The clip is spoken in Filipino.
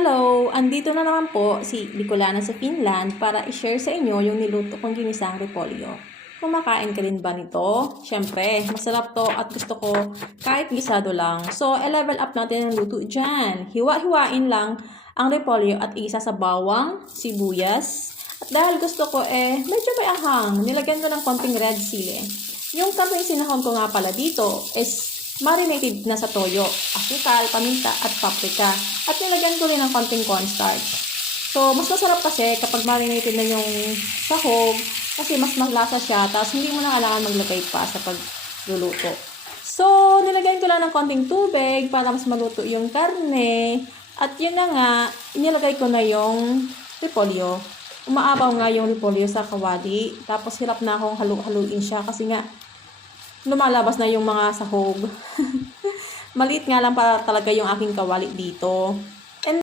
Hello! Andito na naman po si Bicolana sa Finland para i-share sa inyo yung niluto kong ginisang repolyo. Kumakain ka rin ba nito? Siyempre, masarap to at gusto ko kahit gisado lang. So, level up natin ang luto dyan. Hiwa-hiwain lang ang repolyo at isa sa bawang, sibuyas. At dahil gusto ko medyo may ahang, nilagyan ko ng konting red chili. Yung kamping sinahon ko nga pala dito is marinated na sa toyo, asukal, paminta, at paprika. At nilagyan ko rin ng konting cornstarch. So, mas masarap kasi kapag marinated na yung sahog kasi mas malasa siya, tapos hindi mo na kailangan maglagay pa sa pagluluto. So, nilagyan ko lang ng konting tubig para mas maluto yung karne. At yun na nga, inilagay ko na yung repolyo. Umaapaw nga yung repolyo sa kawali. Tapos hirap na akong halu-haluin siya kasi nga lumalabas na yung mga sahog. Maliit nga lang para talaga yung aking kawali dito.